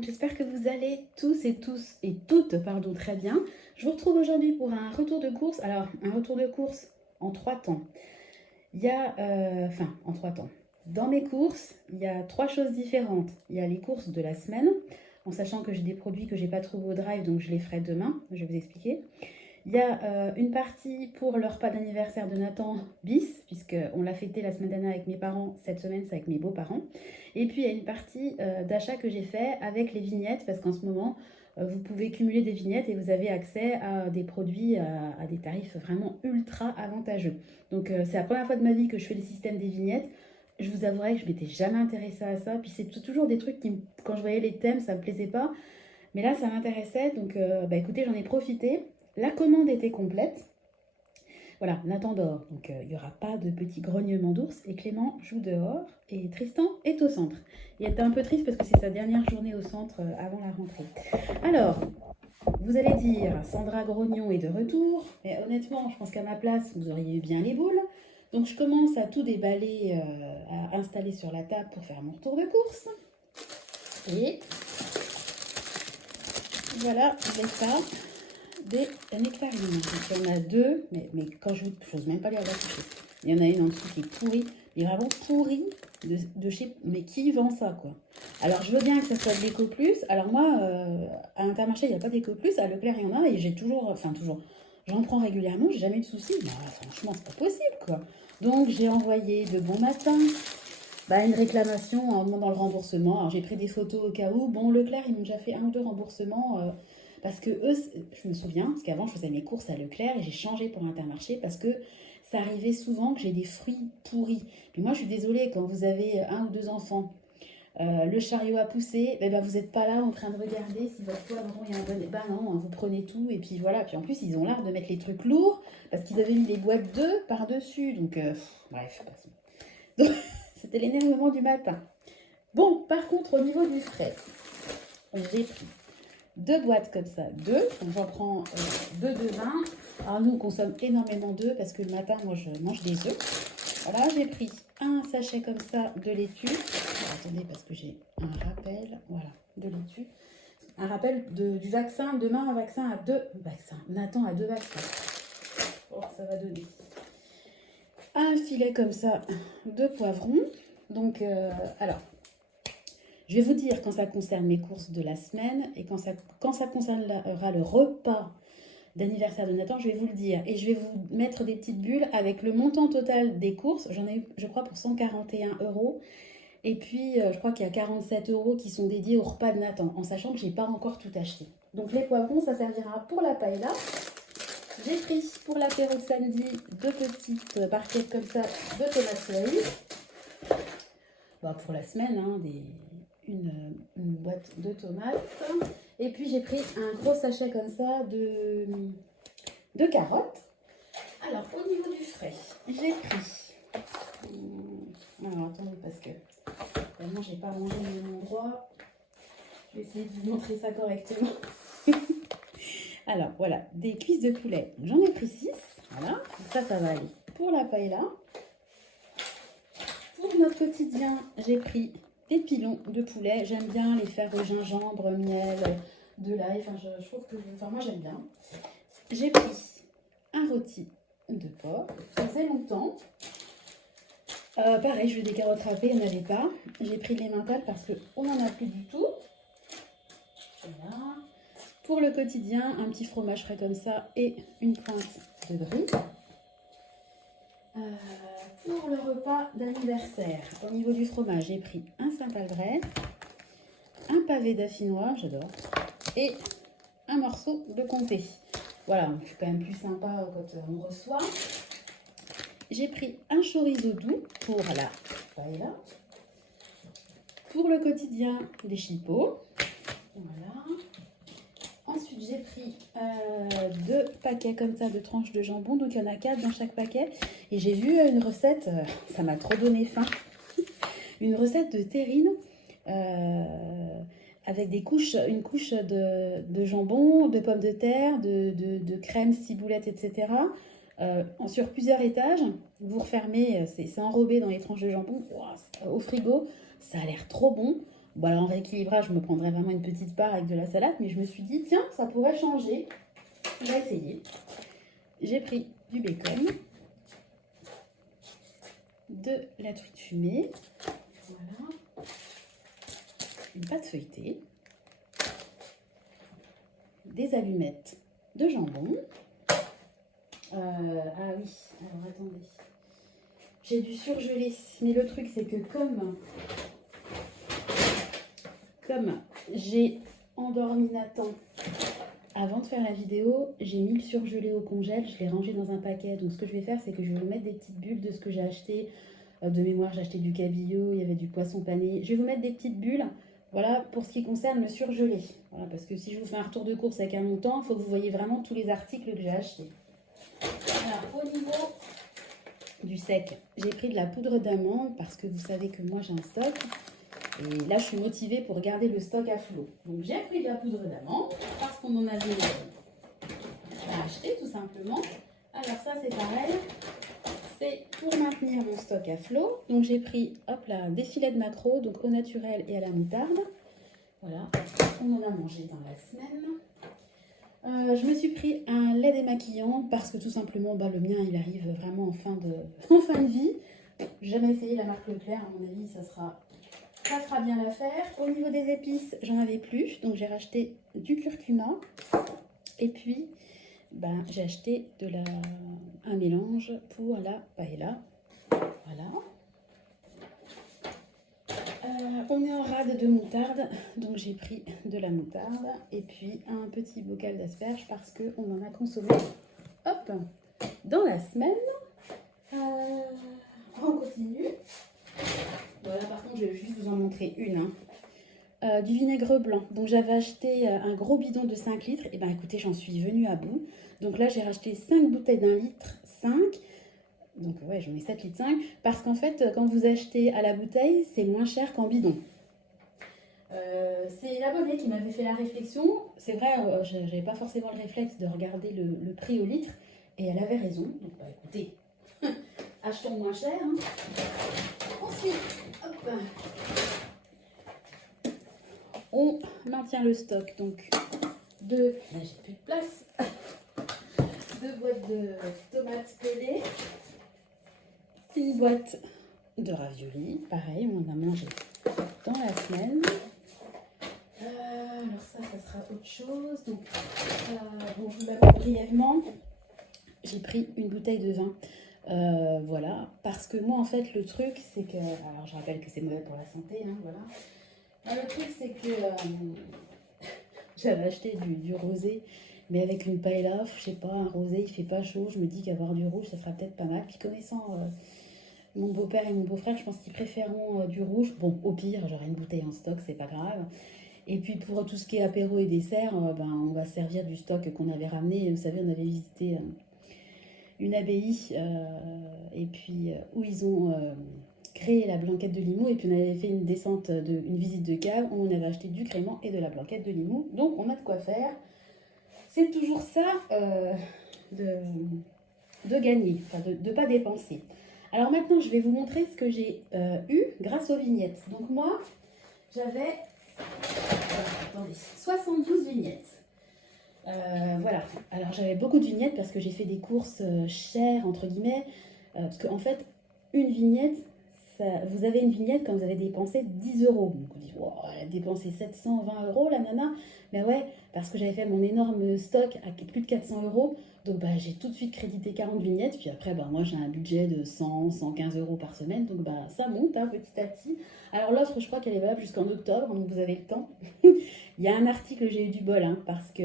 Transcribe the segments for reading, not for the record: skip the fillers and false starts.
monde, j'espère que vous allez tous et toutes, pardon, très bien. Je vous retrouve aujourd'hui pour un retour de course. Alors, un retour de course en 3 temps. Il y a, en 3 temps. Dans mes courses, il y a 3 choses différentes. Il y a les courses de la semaine, en sachant que j'ai des produits que j'ai pas trouvés au drive, donc je les ferai demain, je vais vous expliquer. Il y a une partie pour le repas d'anniversaire de Nathan bis, puisqu'on l'a fêté la semaine dernière avec mes parents, cette semaine c'est avec mes beaux-parents. Et puis il y a une partie d'achat que j'ai fait avec les vignettes, parce qu'en ce moment, vous pouvez cumuler des vignettes et vous avez accès à des produits à des tarifs vraiment ultra avantageux. Donc c'est la première fois de ma vie que je fais le système des vignettes. Je vous avouerai que je m'étais jamais intéressée à ça. Puis c'est toujours des trucs qui, quand je voyais les thèmes, ça me plaisait pas. Mais là, ça m'intéressait. Donc écoutez, j'en ai profité. La commande était complète. Voilà, Nathan dort, donc il n'y aura pas de petits grognements d'ours. Et Clément joue dehors et Tristan est au centre. Il était un peu triste parce que c'est sa dernière journée au centre avant la rentrée. Alors, vous allez dire, Sandra Grognon est de retour. Mais honnêtement, je pense qu'à ma place, vous auriez eu bien les boules. Donc je commence à tout déballer, à installer sur la table pour faire mon retour de course. Et voilà, j'ai ça. Des nectarines. Donc, il y en a 2, mais quand je n'ose même pas les afficher. Il y en a une en dessous qui est pourrie, mais vraiment pourrie de chez... Mais qui vend ça, quoi? Alors, je veux bien que ça soit de l'Eco Plus. Alors moi, à Intermarché, il n'y a pas d'Eco Plus. À Leclerc, il y en a et j'ai toujours... Enfin, toujours. J'en prends régulièrement, j'ai jamais eu de soucis. Mais franchement, c'est pas possible, quoi. Donc, j'ai envoyé de bon matin une réclamation en demandant le remboursement. Alors, j'ai pris des photos au cas où. Bon, Leclerc, ils m'ont déjà fait 1 ou 2 remboursements... parce que eux, je me souviens, parce qu'avant je faisais mes courses à Leclerc et j'ai changé pour Intermarché parce que ça arrivait souvent que j'ai des fruits pourris. Puis moi je suis désolée, quand vous avez 1 ou 2 enfants, le chariot a poussé, vous n'êtes pas là en train de regarder si votre poivron est un bon... Non, hein, vous prenez tout et puis voilà. Puis en plus ils ont l'art de mettre les trucs lourds parce qu'ils avaient mis les boîtes d'œufs par-dessus. Donc bref, donc, c'était l'énervement du matin. Bon, par contre au niveau du frais, j'ai pris 2 boîtes comme ça, 2. Donc j'en prends 2 de vin. Alors nous on consomme énormément d'œufs parce que le matin moi je mange des œufs. Voilà, j'ai pris un sachet comme ça de laitue. Alors, attendez parce que j'ai un rappel. Voilà, de laitue. Un rappel du vaccin. Demain un vaccin à 2 vaccins. Nathan a 2 vaccins. Oh, ça va donner. Un filet comme ça de poivrons. Donc alors. Je vais vous dire quand ça concerne mes courses de la semaine et quand ça concernera le repas d'anniversaire de Nathan, je vais vous le dire. Et je vais vous mettre des petites bulles avec le montant total des courses. J'en ai eu, je crois, pour 141 €. Et puis, je crois qu'il y a 47 € qui sont dédiés au repas de Nathan, en sachant que je n'ai pas encore tout acheté. Donc les poivrons, ça servira pour la paella. J'ai pris pour l'apéro de samedi 2 petites barquettes comme ça de tomates cerises. Pour la semaine, hein, une boîte de tomates. Et puis j'ai pris un gros sachet comme ça de carottes. Alors au niveau du frais, j'ai pris... Alors attendez parce que vraiment j'ai pas rangé au même endroit. Je vais essayer de vous montrer ça correctement. Alors voilà, des cuisses de poulet. J'en ai pris 6. Voilà, ça va aller pour la paella. Pour notre quotidien, j'ai pris des pilons de poulet. J'aime bien les faire au gingembre, miel, de l'ail. Enfin, je trouve que... moi, j'aime bien. J'ai pris un rôti de porc. Ça faisait longtemps. Pareil, je veux des carottes râpées, il n'y en avait pas. J'ai pris les mentales parce qu'on n'en a plus du tout. Voilà. Pour le quotidien, un petit fromage frais comme ça et une pointe de brie. Pour le repas d'anniversaire, au niveau du fromage, j'ai pris un Saint-Alvred, un pavé d'affinois, j'adore, et un morceau de comté. Voilà, c'est quand même plus sympa quand on reçoit. J'ai pris un chorizo doux pour la paella. Pour le quotidien, des chipots. Voilà. Ensuite, j'ai pris 2 paquets comme ça de tranches de jambon. Donc, il y en a 4 dans chaque paquet. Et j'ai vu une recette, ça m'a trop donné faim. Une recette de terrine avec une couche de jambon, de pommes de terre, de crème, ciboulette, etc. Sur plusieurs étages. Vous refermez, c'est enrobé dans les tranches de jambon. Wow, au frigo, ça a l'air trop bon. Bon, alors en rééquilibrage, je me prendrais vraiment une petite part avec de la salade, mais je me suis dit, tiens, ça pourrait changer. On va essayer. J'ai pris du bacon, de la truite fumée, voilà, une pâte feuilletée, des allumettes de jambon. Ah oui, alors attendez. J'ai dû surgeler, mais le truc c'est que comme j'ai endormi Nathan avant de faire la vidéo, j'ai mis le surgelé au congèle, je l'ai rangé dans un paquet. Donc ce que je vais faire, c'est que je vais vous mettre des petites bulles de ce que j'ai acheté. De mémoire, j'ai acheté du cabillaud, il y avait du poisson pané. Je vais vous mettre des petites bulles, voilà, pour ce qui concerne le surgelé. Voilà, parce que si je vous fais un retour de course avec un montant, il faut que vous voyez vraiment tous les articles que j'ai achetés. Alors, au niveau du sec, j'ai pris de la poudre d'amande parce que vous savez que moi j'ai un stock. Et là, je suis motivée pour garder le stock à flot. Donc, j'ai pris de la poudre d'amande parce qu'on en avait à acheter tout simplement. Alors, ça, c'est pareil. C'est pour maintenir mon stock à flot. Donc, j'ai pris, hop là, des filets de maquereau, donc au naturel et à la moutarde. Voilà, on en a mangé dans la semaine. Je me suis pris un lait démaquillant parce que tout simplement, le mien, il arrive vraiment en fin de vie. J'ai jamais essayé la marque Leclerc, à mon avis, ça fera bien l'affaire. Au niveau des épices, j'en avais plus, donc j'ai racheté du curcuma. Et puis, j'ai acheté un mélange pour la paella. Voilà. On est en rade de moutarde, donc j'ai pris de la moutarde. Et puis un petit bocal d'asperges parce qu'on en a consommé, hop, dans la semaine. On continue. Voilà, par contre, je vais juste vous en montrer une. Du vinaigre blanc. Donc, j'avais acheté un gros bidon de 5 litres. Et écoutez, j'en suis venue à bout. Donc là, j'ai racheté 5 bouteilles d'1 litre, 5. Donc, ouais, j'en ai 7 litres 5. Parce qu'en fait, quand vous achetez à la bouteille, c'est moins cher qu'en bidon. C'est l'abonné qui m'avait fait la réflexion. C'est vrai, je n'avais pas forcément le réflexe de regarder le prix au litre. Et elle avait raison. Donc, écoutez, achetons moins cher. Ensuite, hop, on maintient le stock. Donc, là, j'ai plus de place. 2 boîtes de tomates pelées. Une boîte de raviolis. Pareil, on en a mangé dans la semaine. Alors ça sera autre chose. Donc, bon, je vous l'avais brièvement. J'ai pris une bouteille de vin. Voilà, parce que moi en fait le truc c'est que, alors je rappelle que c'est mauvais pour la santé, voilà. Le truc c'est que j'avais acheté du rosé, mais avec une paella, je sais pas, un rosé il fait pas chaud, je me dis qu'avoir du rouge ça sera peut-être pas mal. Puis connaissant mon beau-père et mon beau-frère, je pense qu'ils préféreront du rouge. Bon, au pire j'aurai une bouteille en stock, c'est pas grave. Et puis pour tout ce qui est apéro et dessert, on va servir du stock qu'on avait ramené. Vous savez, on avait visité une abbaye et puis où ils ont créé la blanquette de Limoux, et puis on avait fait une visite de cave où on avait acheté du crément et de la blanquette de Limoux, donc on a de quoi faire. C'est toujours ça de gagner, enfin de ne pas dépenser. Alors maintenant je vais vous montrer ce que j'ai eu grâce aux vignettes. Donc moi j'avais 72 vignettes. Voilà, alors j'avais beaucoup de vignettes parce que j'ai fait des courses chères entre guillemets, parce qu'en fait une vignette, vous avez une vignette quand vous avez dépensé 10 euros. Donc on dit, wow, elle a dépensé 720 euros la nana. Mais ouais, parce que j'avais fait mon énorme stock à plus de 400 euros. Donc j'ai tout de suite crédité 40 vignettes. Puis après, moi j'ai un budget de 100, 115 euros par semaine. Donc ça monte petit à petit. Alors l'offre, je crois qu'elle est valable jusqu'en octobre. Donc vous avez le temps. Il y a un article, j'ai eu du bol. Parce que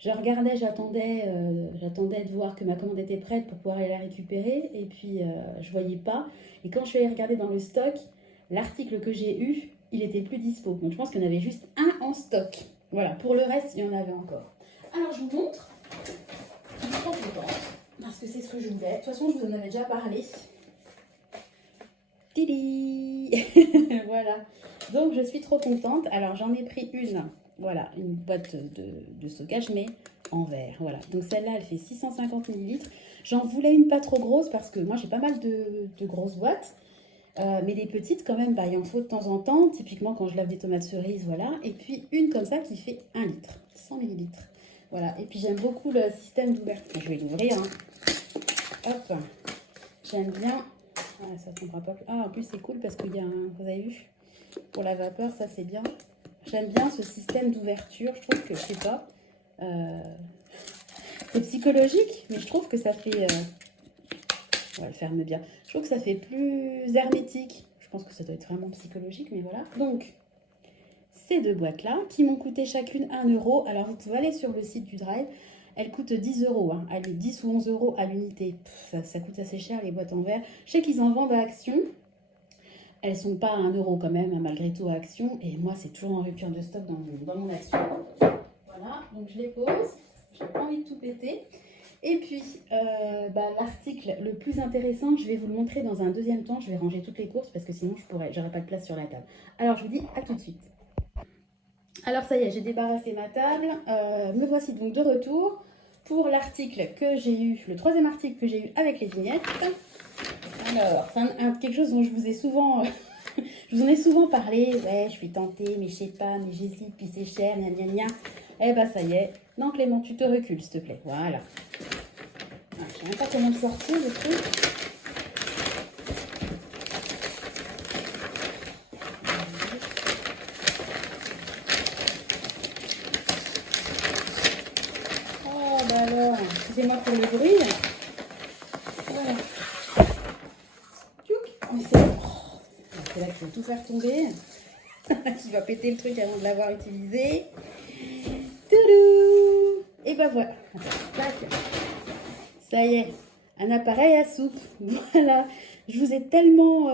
je regardais, j'attendais de voir que ma commande était prête pour pouvoir aller la récupérer. Et puis je voyais pas. Et quand je suis allée regarder dans le stock, l'article que j'ai eu, il était plus dispo. Donc je pense qu'il y en avait juste un en stock. Voilà, pour le reste, il y en avait encore. Alors je vous montre. Je suis trop contente parce que c'est ce que je voulais. De toute façon, je vous en avais déjà parlé. Tidi. Voilà. Donc je suis trop contente. Alors j'en ai pris une. Voilà, une boîte de stockage, mais en verre. Voilà. Donc celle-là, elle fait 650 ml. J'en voulais une pas trop grosse parce que moi, j'ai pas mal de grosses boîtes. Mais les petites, quand même, bah, il en faut de temps en temps. Typiquement, quand je lave des tomates cerises, voilà. Et puis, une comme ça qui fait 1 litre, 100 millilitres. Voilà. Et puis, j'aime beaucoup le système d'ouverture. Je vais l'ouvrir. Hein. Hop. J'aime bien. Ah, ça tombera pas. Ah, en plus, c'est cool parce qu'il y a un... Vous avez vu? Pour la vapeur, ça, c'est bien. J'aime bien ce système d'ouverture. Je trouve que, je sais pas... c'est psychologique, mais je trouve que ça fait... on va le fermer bien. Je trouve que ça fait plus hermétique. Je pense que ça doit être vraiment psychologique, mais voilà. Donc, ces deux boîtes-là, qui m'ont coûté chacune 1 euro. Alors, vous pouvez aller sur le site du Drive. Elles coûtent 10 euros. Hein. Allez, 10 ou 11 euros à l'unité. Ça coûte assez cher, les boîtes en verre. Je sais qu'ils en vendent à Action. Elles sont pas à 1 euro quand même, hein, malgré tout, à Action. Et moi, c'est toujours en rupture de stock dans mon Action. Voilà, donc je les pose. J'ai pas envie de tout péter. Et puis, l'article le plus intéressant, je vais vous le montrer dans un deuxième temps. Je vais ranger toutes les courses parce que sinon, j'aurais pas de place sur la table. Alors, je vous dis à tout de suite. Alors, ça y est, j'ai débarrassé ma table. Me voici donc de retour pour l'article que j'ai eu, le troisième article que j'ai eu avec les vignettes. Alors, c'est quelque chose dont je vous ai souvent... je vous en ai souvent parlé. Ouais, je suis tentée, mais je sais pas, mais j'hésite, puis c'est cher, gna gna gna. Eh ben, ça y est. Non, Clément, tu te recules, s'il te plaît. Voilà. Ah, je sais même pas comment le sortir, le truc. Oh, bah alors, excusez-moi pour le bruit. Voilà. C'est là qu'il faut tout faire tomber. Qui va péter le truc avant de l'avoir utilisé. Toudou! Et ben voilà. Ça y est, un appareil à soupe. Voilà. Je vous ai tellement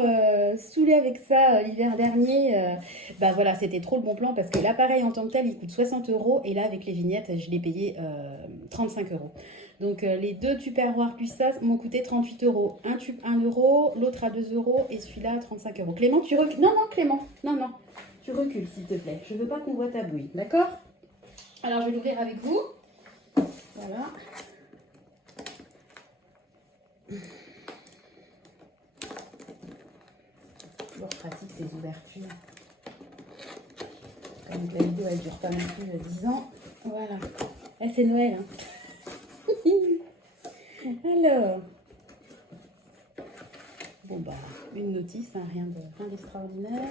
saoulé avec ça l'hiver dernier. Bah voilà, c'était trop le bon plan parce que l'appareil en tant que tel, il coûte 60 euros. Et là, avec les vignettes, je l'ai payé 35 euros. Donc les deux tupperwares plus ça m'ont coûté 38 euros. Un tube 1 euro, l'autre à 2 euros et celui-là 35 euros. Clément, tu recules. Non, non, Clément. Non, non. Tu recules, s'il te plaît. Je veux pas qu'on voit ta bouille. D'accord? Alors, je vais l'ouvrir avec vous. Voilà. Toujours pratique ces ouvertures. Donc la vidéo elle dure pas non plus 10 ans. Voilà. Eh, c'est Noël. Hein. Alors. Bon bah, une notice, hein, rien d'extraordinaire.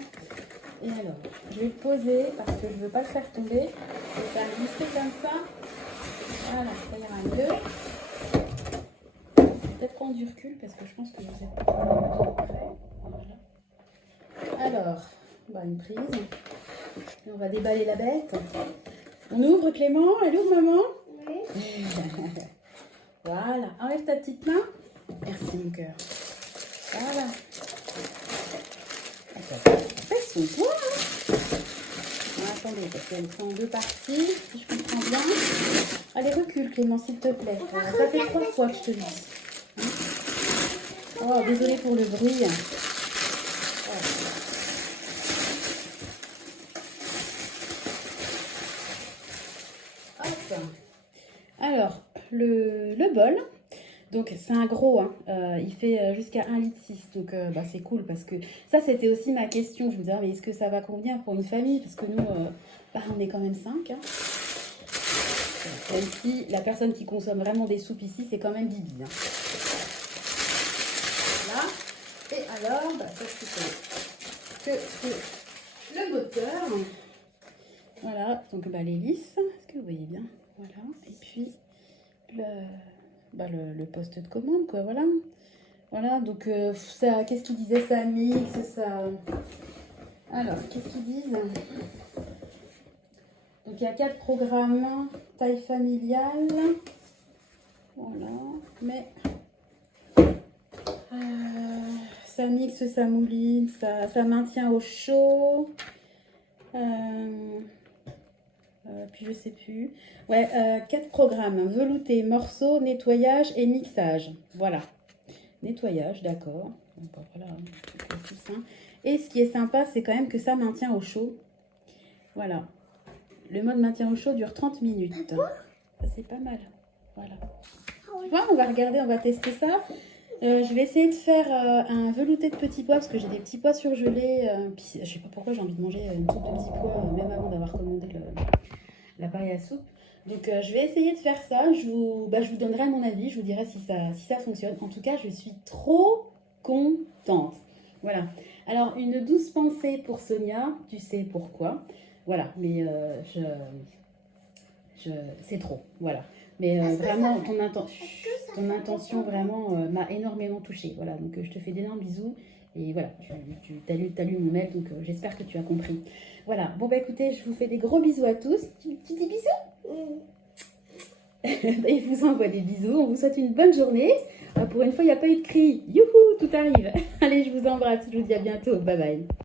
Et alors, je vais le poser parce que je ne veux pas le faire tomber. Je vais faire glisser comme ça. Voilà, ça ira mieux. Peut-être prendre du recul parce que je pense que vous êtes pas prêts. Voilà. Alors, bah, une prise. Et on va déballer la bête. On ouvre Clément. Elle ouvre maman? Oui. Voilà. Enlève ta petite main. Merci mon cœur. Voilà. Fais son poids. Attendez, parce qu'elles sont en deux parties, si je comprends bien. Allez, recule Clément, s'il te plaît. Voilà, ça fait 3 fois que je te le dis. Hein? Oh, désolée pour le bruit. Hop. Alors, le bol. Donc c'est un gros, hein. Il fait jusqu'à 1,6 litre. Donc bah, c'est cool parce que ça c'était aussi ma question. Je me disais, mais est-ce que ça va convenir pour une famille? Parce que nous, bah, on est quand même 5. Hein. Même si la personne qui consomme vraiment des soupes ici, c'est quand même Bibi. Hein. Voilà. Et alors, bah, ça c'est que le moteur. Voilà, donc bah, l'hélice. Est-ce que vous voyez bien? Voilà. Et puis le poste de commande, quoi, voilà. Voilà, donc ça, qu'est-ce qu'ils disaient? Ça mixe, ça... Alors, qu'est-ce qu'ils disent? Donc, il y a 4 programmes, taille familiale. Voilà, mais... ça mixe, ça mouline, ça maintient au chaud. Puis je sais plus. Ouais, 4 programmes. Velouté, morceau, nettoyage et mixage. Voilà. Nettoyage, d'accord. Bon, bah, voilà, tout ça. Et ce qui est sympa, c'est quand même que ça maintient au chaud. Voilà. Le mode maintien au chaud dure 30 minutes. Ça, c'est pas mal. Voilà. Tu vois, on va regarder, on va tester ça. Je vais essayer de faire un velouté de petits pois parce que j'ai des petits pois surgelés. Puis je sais pas pourquoi j'ai envie de manger une soupe de petits pois même avant d'avoir commandé l'appareil à soupe. Donc je vais essayer de faire ça. Je vous donnerai mon avis. Je vous dirai si ça fonctionne. En tout cas, je suis trop contente. Voilà. Alors une douce pensée pour Sonia. Tu sais pourquoi. Voilà. Mais c'est trop. Voilà. Mais vraiment, ton intention vraiment m'a énormément touchée. Voilà, donc je te fais d'énormes bisous. Et voilà, t'as lu mon mail, donc j'espère que tu as compris. Voilà, bon bah écoutez, je vous fais des gros bisous à tous. Tu dis bisous. Et je vous envoie des bisous. On vous souhaite une bonne journée. Pour une fois, il n'y a pas eu de cri. Youhou, tout arrive. Allez, je vous embrasse. Je vous dis à bientôt. Bye bye.